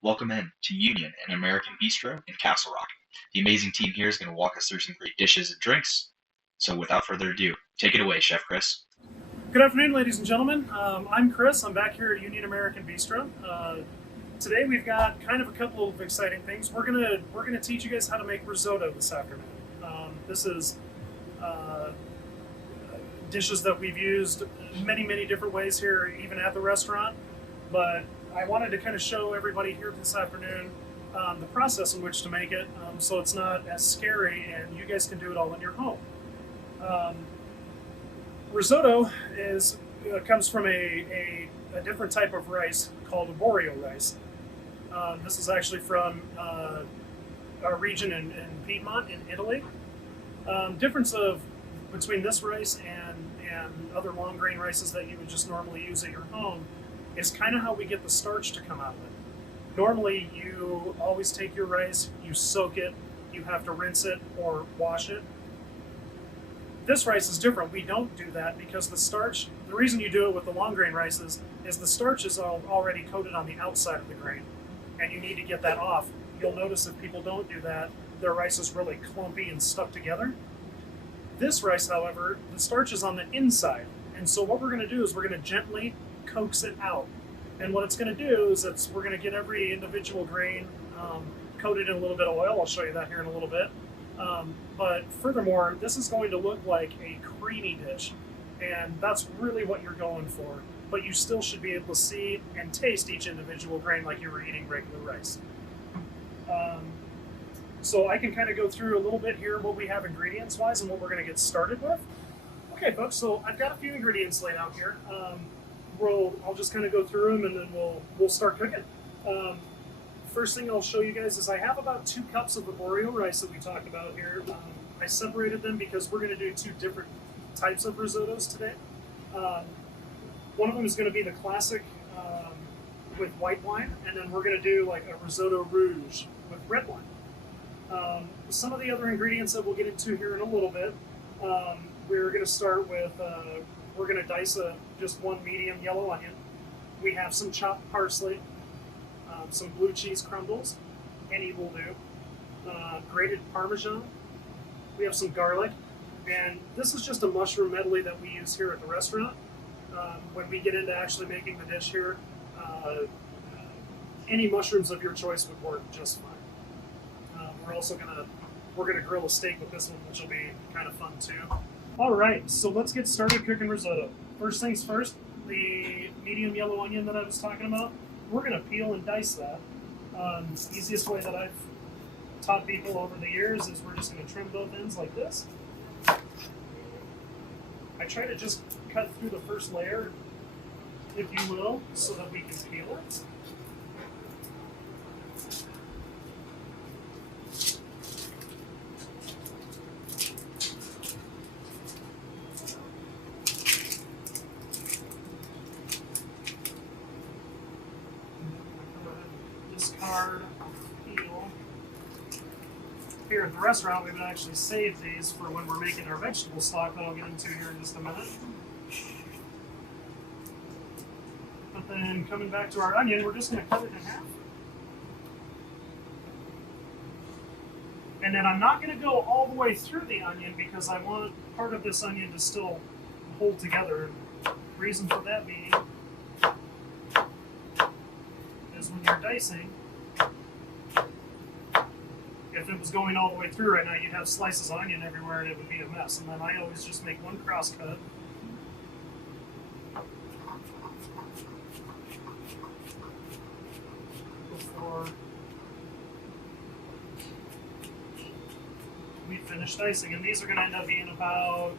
Welcome in to Union, an American Bistro in Castle Rock. The amazing team here is going to walk us through some great dishes and drinks. So without further ado, take it away, Chef Chris. Good afternoon, ladies and gentlemen. I'm Chris. I'm back here at Union American Bistro. Today we've got kind of a couple of exciting things. We're gonna teach you guys how to make risotto this afternoon. This is dishes that we've used many different ways here, even at the restaurant. But I wanted to kind of show everybody here this afternoon the process in which to make it, so it's not as scary, and you guys can do it all in your home. Um, Risotto comes from a different type of rice called arborio rice. This is actually from our region in Piedmont in Italy. Difference of between this rice and other long grain rices that you would just normally use at your home is kind of how we get the starch to come out of it. Normally, you always take your rice, you soak it, you have to rinse it or wash it. This rice is different. We don't do that because the starch, the reason you do it with the long grain rices is the starch is already coated on the outside of the grain, and you need to get that off. You'll notice if people don't do that, their rice is really clumpy and stuck together. This rice, however, the starch is on the inside, and so what we're going to do is we're going to gently coax it out. And what it's going to do is we're going to get every individual grain coated in a little bit of oil. I'll show you that here in a little bit. But furthermore, this is going to look like a creamy dish, and that's really what you're going for. But you still should be able to see and taste each individual grain like you were eating regular rice. So I can kind of go through a little bit here what we have ingredients-wise and what we're going to get started with. Okay, folks, so I've got a few ingredients laid out here. I'll just kind of go through them and then we'll start cooking. First thing I'll show you guys is I have about 2 cups of arborio rice that we talked about here. I separated them because we're going to do 2 different types of risottos today. One of them is going to be the classic with white wine, and then we're going to do like a risotto rouge with red wine. Some of the other ingredients that we'll get into here in a little bit, we're going to start with, we're going to dice just 1 medium yellow onion. We have some chopped parsley, some blue cheese crumbles, any will do, grated Parmesan. We have some garlic, and this is just a mushroom medley that we use here at the restaurant. When we get into actually making the dish here, any mushrooms of your choice would work just fine. We're gonna grill a steak with this one, which will be kind of fun too. All right, so let's get started cooking risotto. First things first, the medium yellow onion that I was talking about, we're gonna peel and dice that. Easiest way that I've taught people over the years is we're just gonna trim both ends like this. I try to just cut through the first layer, if you will, so that we can peel it. Discard, peel. Here at the restaurant, we would actually save these for when we're making our vegetable stock that I'll get into here in just a minute. But then coming back to our onion, we're just going to cut it in half. And then I'm not going to go all the way through the onion because I want part of this onion to still hold together. The reason for that being is when you're dicing, if it was going all the way through right now, you'd have slices of onion everywhere and it would be a mess. And then I always just make one cross cut. Before we finish dicing. And these are going to end up being about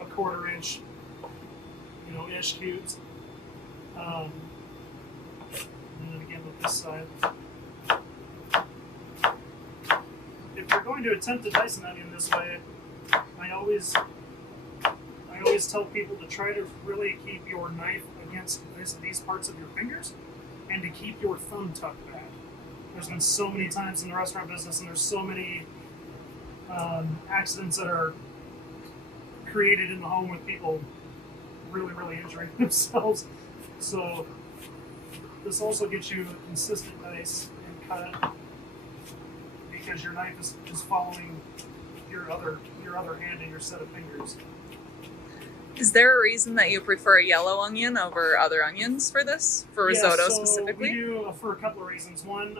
a 1/4 inch, ish cubes. And then again with this side. If you're going to attempt to dice an onion this way, I always tell people to try to really keep your knife against these parts of your fingers and to keep your thumb tucked back. There's been so many times in the restaurant business, and there's so many accidents that are created in the home with people really injuring themselves. So This also gets you a consistent dice and cut because your knife is following your other hand and your set of fingers. Is there a reason that you prefer a yellow onion over other onions for this? For risotto so specifically? We do for a couple of reasons. One,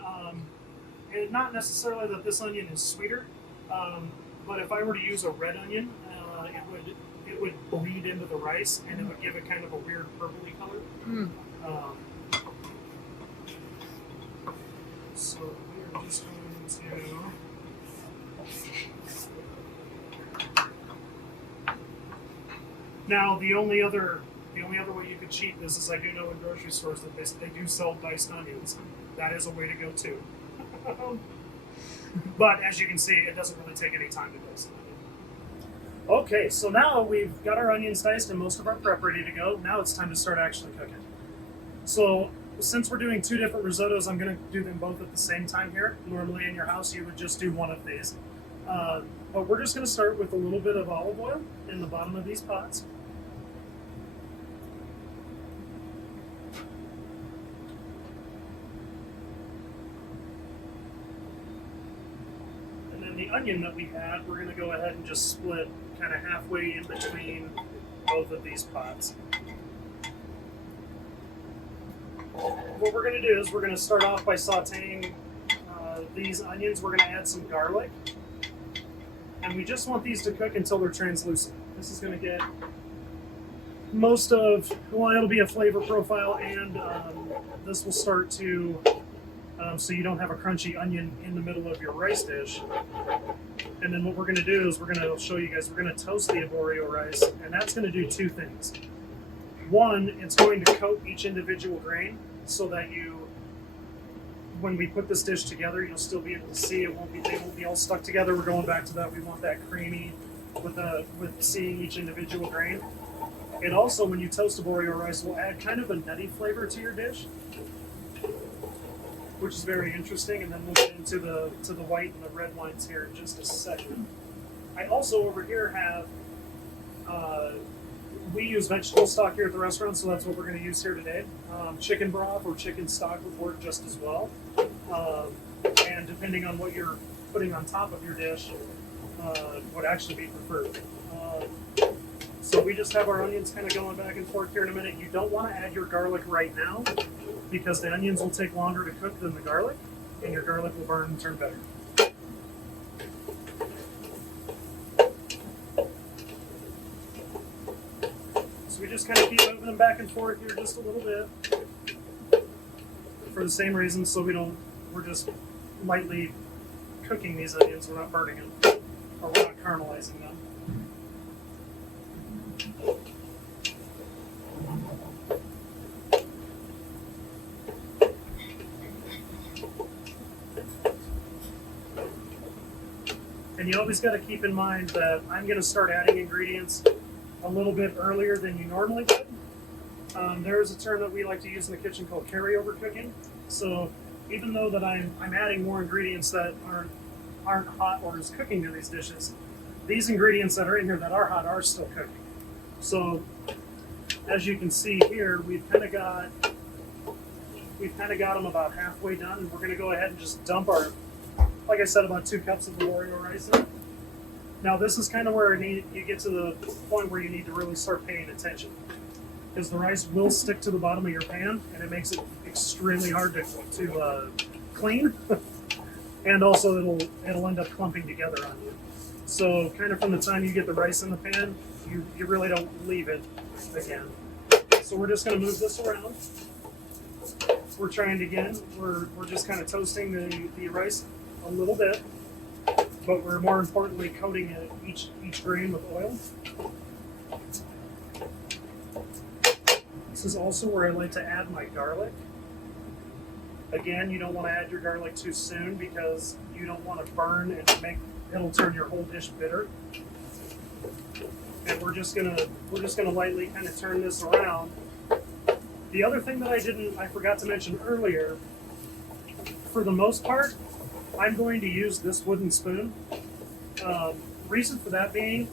and not necessarily that this onion is sweeter, but if I were to use a red onion, it would bleed into the rice and it would give it kind of a weird purpley color. Mm. So we are just going to. Now, the only other way you could cheat this is I do know in grocery stores that they do sell diced onions. That is a way to go too. But as you can see, it doesn't really take any time to dice an onion. Okay, so now we've got our onions diced and most of our prep ready to go. Now it's time to start actually cooking. So since we're doing two different risottos, I'm going to do them both at the same time here. Normally in your house you would just do one of these. But we're just going to start with a little bit of olive oil in the bottom of these pots. And then the onion that we had, we're going to go ahead and just split kind of halfway in between both of these pots. What we're going to do is we're going to start off by sauteing these onions. We're going to add some garlic. And we just want these to cook until they're translucent. This is going to get most of, well, it'll be a flavor profile, and this will start to, so you don't have a crunchy onion in the middle of your rice dish. And then what we're going to do is we're going to show you guys, we're going to toast the arborio rice, and that's going to do two things. One, it's going to coat each individual grain so that when we put this dish together, you'll still be able to see they won't be all stuck together. We're going back to that. We want that creamy with seeing each individual grain. And also, when you toast arborio rice, will add kind of a nutty flavor to your dish, which is very interesting. And then we'll get into the white and the red wines here in just a second. I also over here have we use vegetable stock here at the restaurant, so that's what we're going to use here today. Chicken broth or chicken stock would work just as well. And depending on what you're putting on top of your dish, would actually be preferred. So we just have our onions kind of going back and forth here in a minute. You don't want to add your garlic right now because the onions will take longer to cook than the garlic, and your garlic will burn and turn better. So we just kind of keep moving them back and forth here just a little bit for the same reason, so we're just lightly cooking these onions. We're not burning them, or we're not caramelizing them. And you always got to keep in mind that I'm going to start adding ingredients a little bit earlier than you normally would. There's a term that we like to use in the kitchen called carryover cooking. So even though that I'm adding more ingredients that aren't hot or is cooking to these dishes, these ingredients that are in here that are hot are still cooking. So as you can see here, we've kind of got them about halfway done, and we're going to go ahead and just dump our, like I said, about 2 cups of arborio rice in. Now this is kind of where you get to the point where you need to really start paying attention, because the rice will stick to the bottom of your pan, and it makes it extremely hard to clean, and also it'll end up clumping together on you. So kind of from the time you get the rice in the pan, you really don't leave it again. So we're just going to move this around. We're trying again. We're just kind of toasting the rice a little bit, but we're more importantly coating each grain with oil. This is also where I like to add my garlic. Again, you don't want to add your garlic too soon because you don't want to burn and it'll turn your whole dish bitter. And we're just gonna lightly kind of turn this around. The other thing that I forgot to mention earlier, for the most part, I'm going to use this wooden spoon. Reason for that being,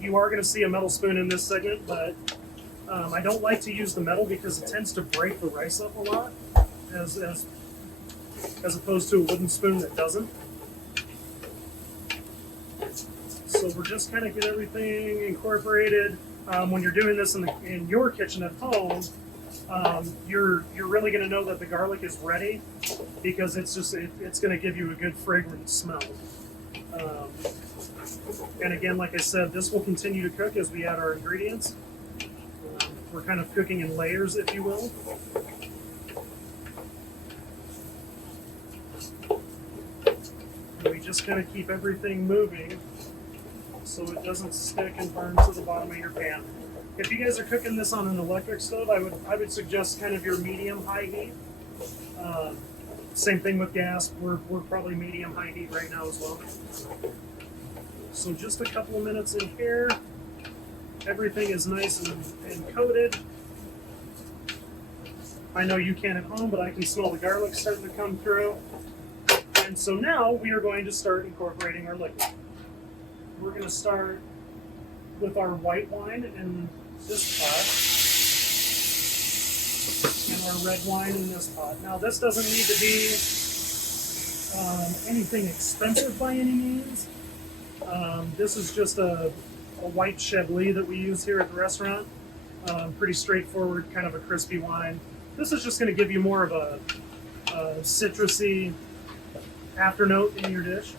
you are going to see a metal spoon in this segment, but I don't like to use the metal because it tends to break the rice up a lot, as opposed to a wooden spoon that doesn't. So we're just kind of get everything incorporated. When you're doing this in your kitchen at home, you're really going to know that the garlic is ready because it's going to give you a good fragrant smell. And again, like I said, this will continue to cook as we add our ingredients. We're kind of cooking in layers, if you will. And we just kind of keep everything moving so it doesn't stick and burn to the bottom of your pan. If you guys are cooking this on an electric stove, I would suggest kind of your medium-high heat. Same thing with gas. We're probably medium-high heat right now as well. So just a couple of minutes in here. Everything is nice and coated. I know you can't at home, but I can smell the garlic starting to come through. And so now we are going to start incorporating our liquid. We're going to start with our white wine in this pot and our red wine in this pot. Now this doesn't need to be anything expensive by any means. This is just a white Chablis that we use here at the restaurant. Pretty straightforward, kind of a crispy wine. This is just going to give you more of a citrusy afternote in your dish.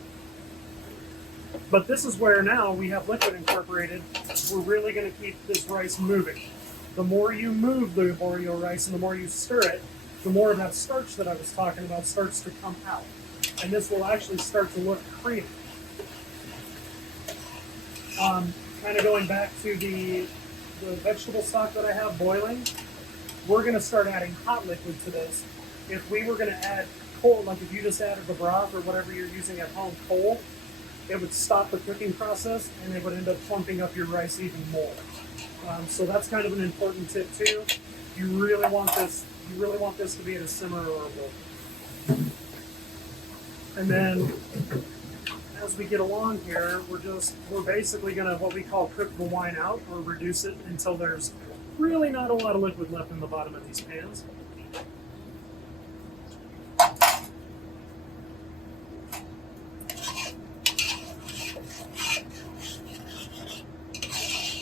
But this is where now we have liquid incorporated. We're really going to keep this rice moving. The more you move the arborio rice and the more you stir it, the more of that starch that I was talking about starts to come out. And this will actually start to look creamy. Kind of going back to the vegetable stock that I have boiling, we're going to start adding hot liquid to this. If we were going to add cold, like if you just added the broth or whatever you're using at home cold, it would stop the cooking process and it would end up clumping up your rice even more. So that's kind of an important tip too. You really want this to be at a simmer or a boil. And then as we get along here, we're basically gonna what we call cook the wine out or reduce it until there's really not a lot of liquid left in the bottom of these pans.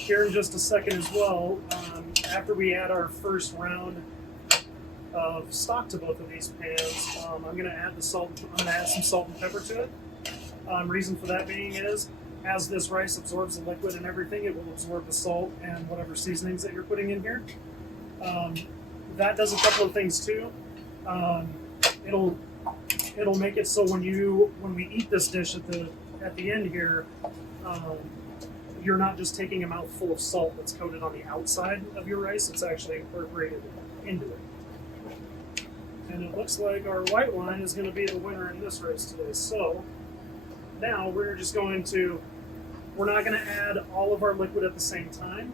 Here in just a second as well, after we add our first round of stock to both of these pans, I'm going to add some salt and pepper to it. Reason for that being is, as this rice absorbs the liquid and everything, it will absorb the salt and whatever seasonings that you're putting in here. That does a couple of things too. It'll make it so when we eat this dish at the end here, you're not just taking a mouthful of salt that's coated on the outside of your rice, it's actually incorporated into it. And it looks like our white wine is going to be the winner in this race today. So now we're not going to add all of our liquid at the same time.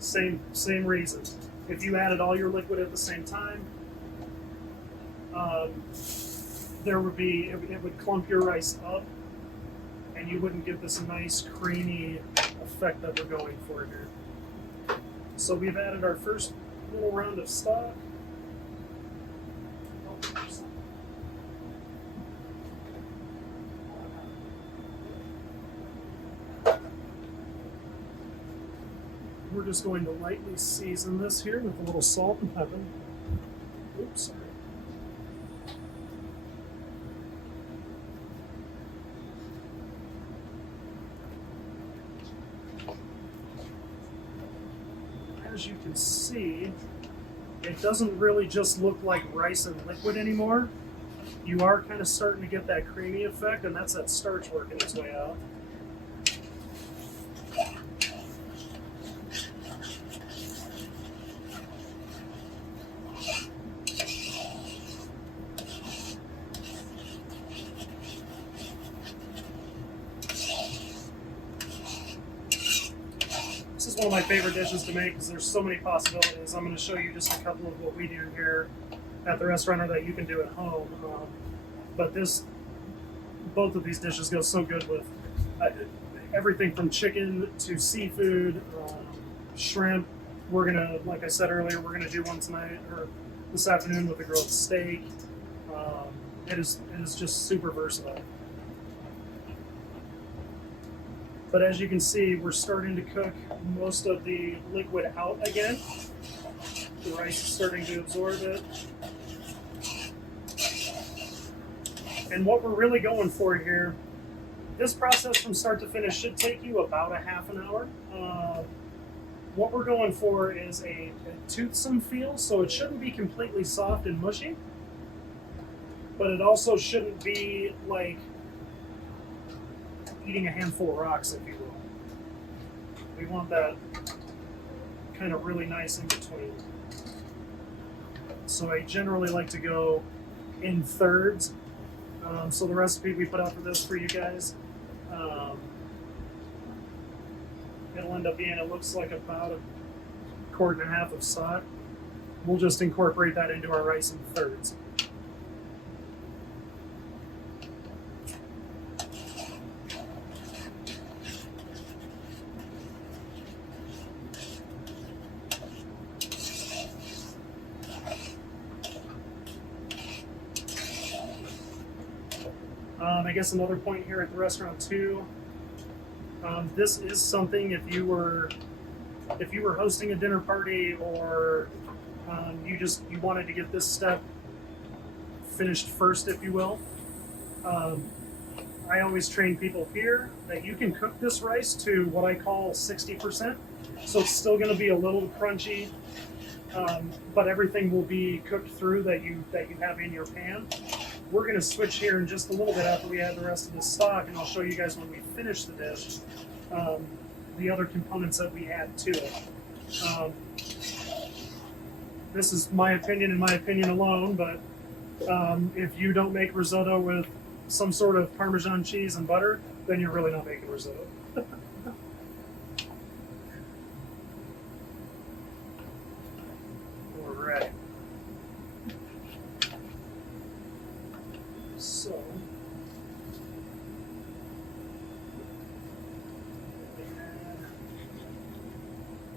Same reason. If you added all your liquid at the same time, it would clump your rice up and you wouldn't get this nice creamy effect that we're going for here. So we've added our first little round of stock. We're just going to lightly season this here with a little salt and pepper. Oops, sorry. As you can see, it doesn't really just look like rice and liquid anymore. You are kind of starting to get that creamy effect, and that's that starch working its way out. This is one of my favorite dishes to make because there's so many possibilities. I'm going to show you just a couple of what we do here at the restaurant or that you can do at home. But both of these dishes go so good with everything from chicken to seafood, shrimp, We're gonna, like I said earlier, we're gonna do one tonight or this afternoon with a grilled steak. It is just super versatile. But as you can see, we're starting to cook most of the liquid out again. The rice is starting to absorb it. And what we're really going for here, this process from start to finish should take you about a half an hour. What we're going for is a toothsome feel, so it shouldn't be completely soft and mushy, but it also shouldn't be like eating a handful of rocks, if you will. We want that kind of really nice in between. So I generally like to go in thirds. So the recipe we put out for this for you guys, it'll end up being, it looks like about a quart and a half of stock. We'll just incorporate that into our rice in thirds. I guess another point here at the restaurant too. This is something if you were hosting a dinner party or you wanted to get this step finished first, if you will. I always train people here that you can cook this rice to what I call 60%. So it's still going to be a little crunchy, but everything will be cooked through that you have in your pan. We're going to switch here in just a little bit after we add the rest of the stock, and I'll show you guys when we finish the dish the other components that we add to it. This is my opinion and my opinion alone, but if you don't make risotto with some sort of Parmesan cheese and butter, then you're really not making risotto. All right. So,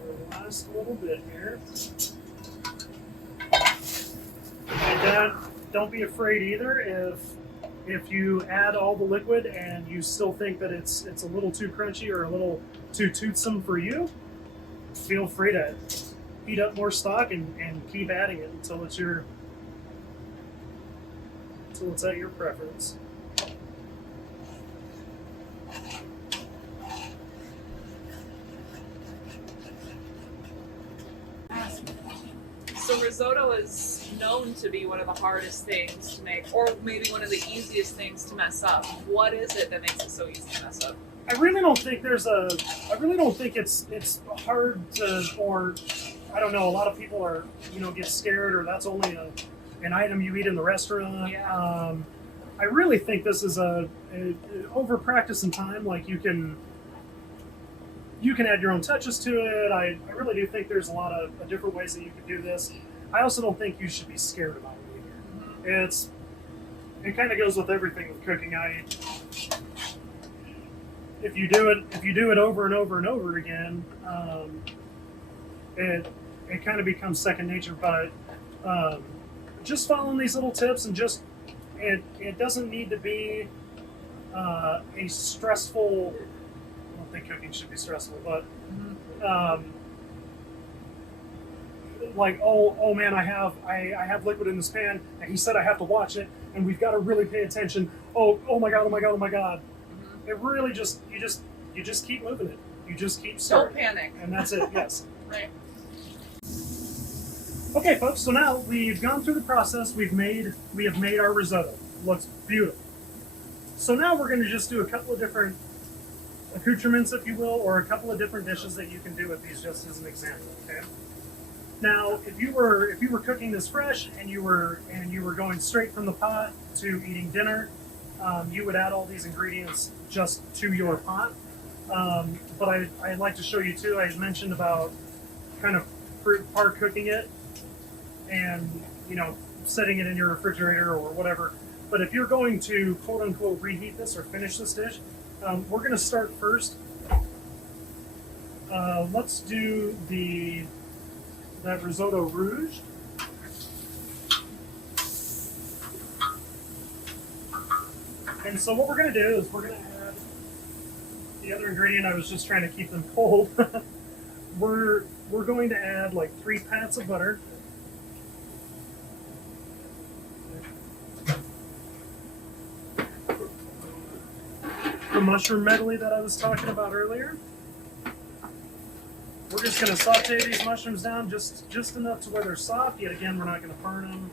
the last little bit here. And don't be afraid either if you add all the liquid and you still think that it's a little too crunchy or a little too toothsome for you. Feel free to heat up more stock and keep adding it until it's at your preference. So risotto is known to be one of the hardest things to make, or maybe one of the easiest things to mess up. What is it that makes it so easy to mess up? I really don't think it's hard to, or I don't know, a lot of people are, get scared, or that's only an item you eat in the restaurant. Yeah. I really think this is a over practice and time. Like you can add your own touches to it. I really do think there's a lot of different ways that you could do this. I also don't think you should be scared about it either. Mm-hmm. It kind of goes with everything with cooking. If you do it over and over and over again, it kind of becomes second nature. But just following these little tips and just it doesn't need to be a stressful. I don't think cooking should be stressful, but like oh man, I have liquid in this pan, and he said I have to watch it, and we've got to really pay attention. Oh my god. Mm-hmm. It really you just keep moving it. You just keep starting. Don't panic. And that's it. Yes. Right. Okay, folks. So now we've gone through the process. We have made our risotto. It looks beautiful. So now we're going to just do a couple of different accoutrements, if you will, or a couple of different dishes that you can do with these, just as an example. Okay. Now, if you were cooking this fresh and you were going straight from the pot to eating dinner, you would add all these ingredients just to your pot. But I'd like to show you too. I had mentioned about kind of part cooking it and setting it in your refrigerator or whatever. But if you're going to quote unquote reheat this or finish this dish, we're going to start first. Let's do the that risotto rouge. And so what we're going to do is we're going to add the other ingredient. I was just trying to keep them cold. we're going to add like 3 pats of butter. The mushroom medley that I was talking about earlier. We're just going to saute these mushrooms down just enough to where they're soft. Yet again, we're not going to burn them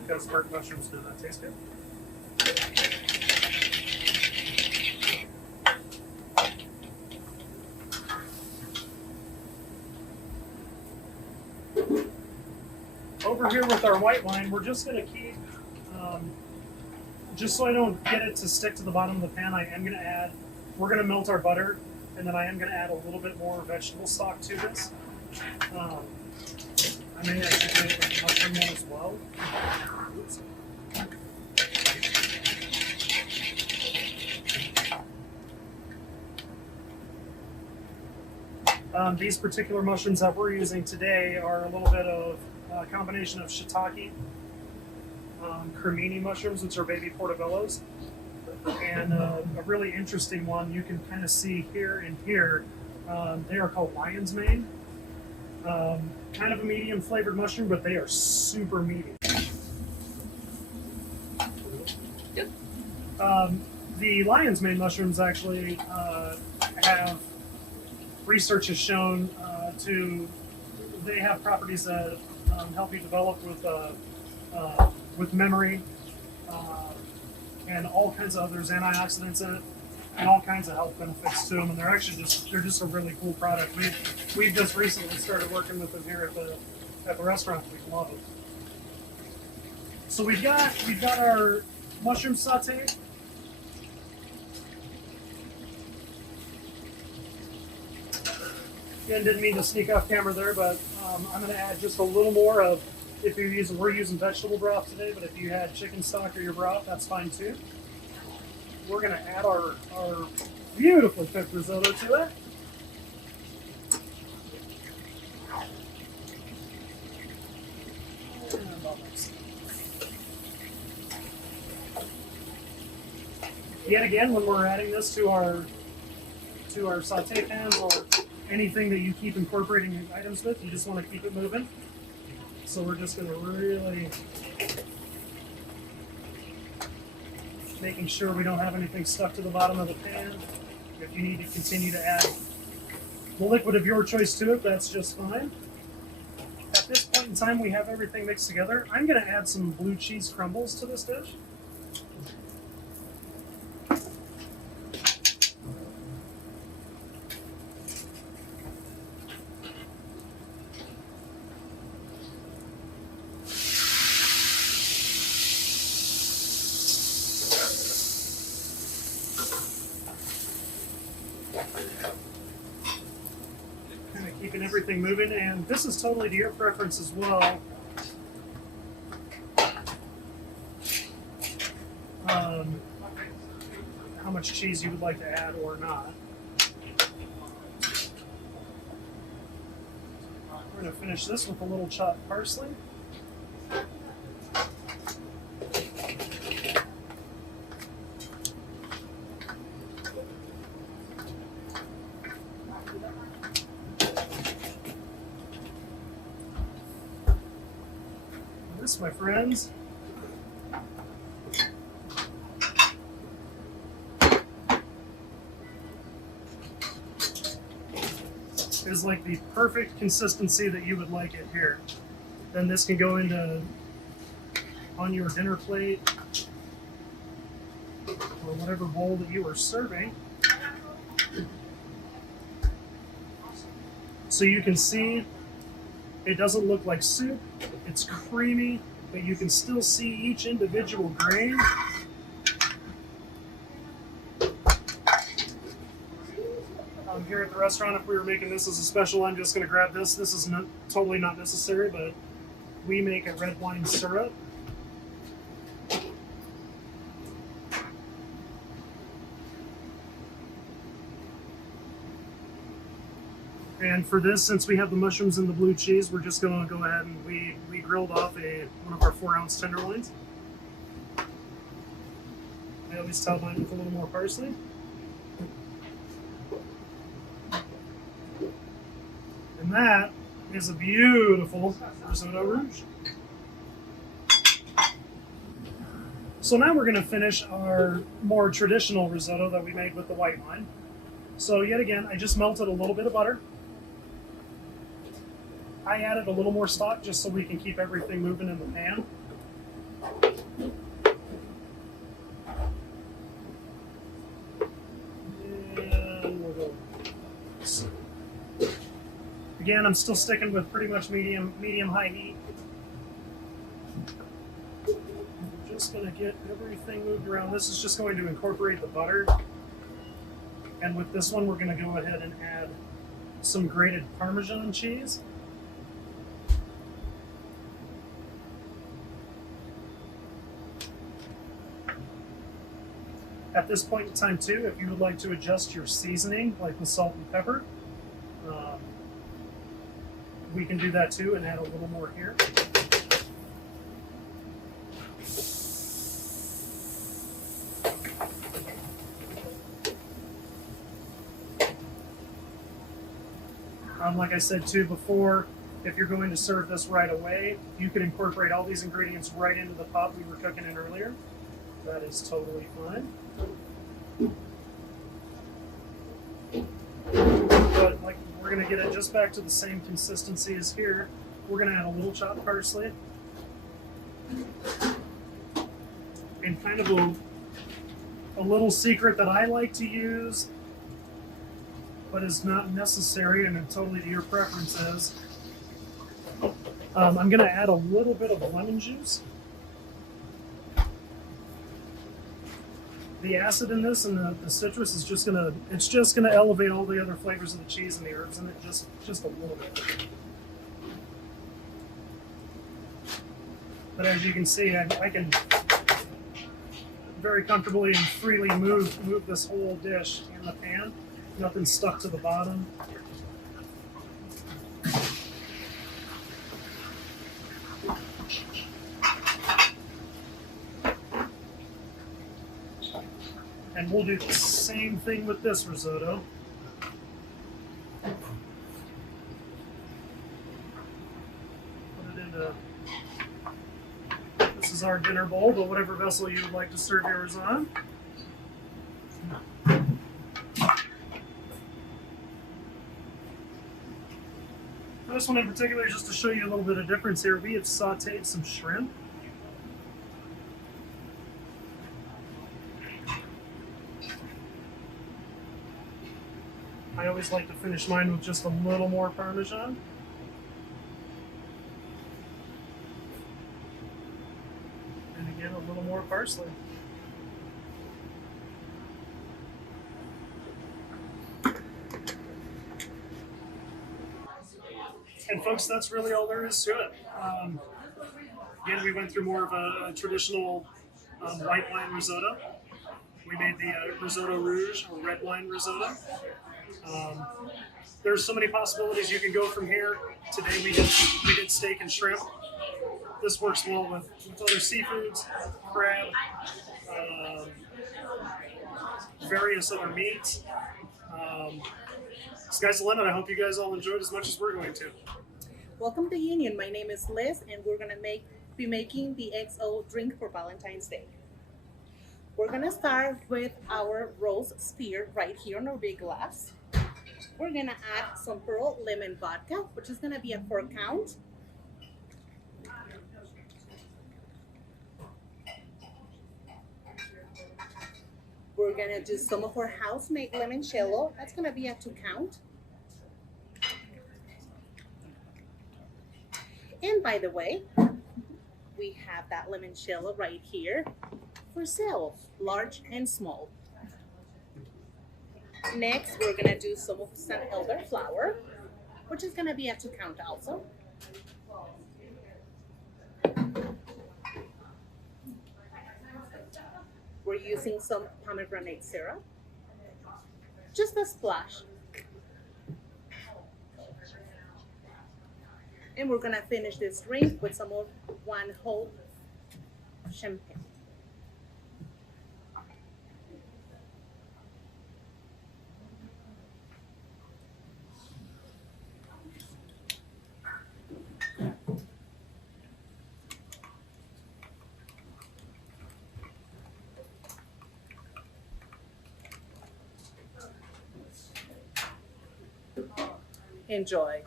because burnt mushrooms do not taste good. Over here with our white wine, we're just going to keep, just so I don't get it to stick to the bottom of the pan, I am going to add, we're going to melt our butter, and then I am going to add a little bit more vegetable stock to this. I may actually do it with the mushroom one as well. Oops. These particular mushrooms that we're using today are a little bit of a combination of shiitake, cremini mushrooms, which are baby portobellos, and a really interesting one you can kind of see here and here. They are called lion's mane. Kind of a medium flavored mushroom, but they are super meaty. Yep. The lion's mane mushrooms actually have research has shown they have properties that help you develop with memory and all kinds of others, antioxidants in it, and all kinds of health benefits to them. And they're just a really cool product. We've just recently started working with them here at the restaurant. We love it. So we've got our mushroom saute. Again, didn't mean to sneak off camera there, but I'm going to add just a little more of, we're using vegetable broth today, but if you had chicken stock or your broth, that's fine too. We're going to add our beautifully cooked risotto to it. Yet again, when we're adding this to our saute pans or anything that you keep incorporating items with, you just want to keep it moving. So we're just going to really making sure we don't have anything stuck to the bottom of the pan. If you need to continue to add the liquid of your choice to it, that's just fine. At this point in time, we have everything mixed together. I'm going to add some blue cheese crumbles to this dish. Kind of keeping everything moving, and this is totally to your preference as well. How much cheese you would like to add or not. We're going to finish this with a little chopped parsley. This, my friends, is like the perfect consistency that you would like it here. Then this can go on your dinner plate or whatever bowl that you are serving. So you can see it doesn't look like soup. It's creamy, but you can still see each individual grain. Here at the restaurant, if we were making this as a special, I'm just going to grab this. This is totally not necessary, but we make a red wine syrup. And for this, since we have the mushrooms and the blue cheese, we're just going to go ahead and we grilled off one of our 4-ounce tenderloins. I always top mine with a little more parsley. And that is a beautiful risotto rouge. So now we're going to finish our more traditional risotto that we made with the white wine. So yet again, I just melted a little bit of butter. I added a little more stock just so we can keep everything moving in the pan. And we'll go. Again, I'm still sticking with pretty much medium-high heat. I'm just going to get everything moved around. This is just going to incorporate the butter. And with this one, we're going to go ahead and add some grated Parmesan cheese. At this point in time, too, if you would like to adjust your seasoning, like with salt and pepper, we can do that too and add a little more here. Like I said too before, if you're going to serve this right away, you could incorporate all these ingredients right into the pot we were cooking in earlier. That is totally fine. But like we're going to get it just back to the same consistency as here. We're going to add a little chopped parsley and kind of a little secret that I like to use, but is not necessary and totally to your preferences. I'm going to add a little bit of lemon juice. The acid in this and the citrus is just gonna elevate all the other flavors of the cheese and the herbs in it just a little bit. But as you can see, I can very comfortably and freely move this whole dish in the pan. Nothing stuck to the bottom. And we'll do the same thing with this risotto. Put it into, this is our dinner bowl, but whatever vessel you would like to serve yours on. This one in particular, just to show you a little bit of difference here, we have sauteed some shrimp. I always like to finish mine with just a little more Parmesan. And again, a little more parsley. And folks, that's really all there is to it. Again, we went through more of a traditional white wine risotto. We made the risotto rouge, or red wine risotto. There's so many possibilities you can go from here. Today we did steak and shrimp. This works well with other seafoods, crab, various other meats. Sky's the limit. I hope you guys all enjoyed as much as we're going to. Welcome to Union. My name is Liz, and we're gonna be making the XO drink for Valentine's Day. We're gonna start with our rose spear right here in our big glass. We're gonna add some pearl lemon vodka, which is gonna be a 4 count. We're gonna do some of our house-made limoncello. That's gonna be a 2 count. And by the way, we have that limoncello right here for sale, large and small. Next, we're gonna do some of San elderflower, which is gonna be a 2 count also. We're using some pomegranate syrup, just a splash. And we're gonna finish this drink with some of one whole champagne. Enjoy.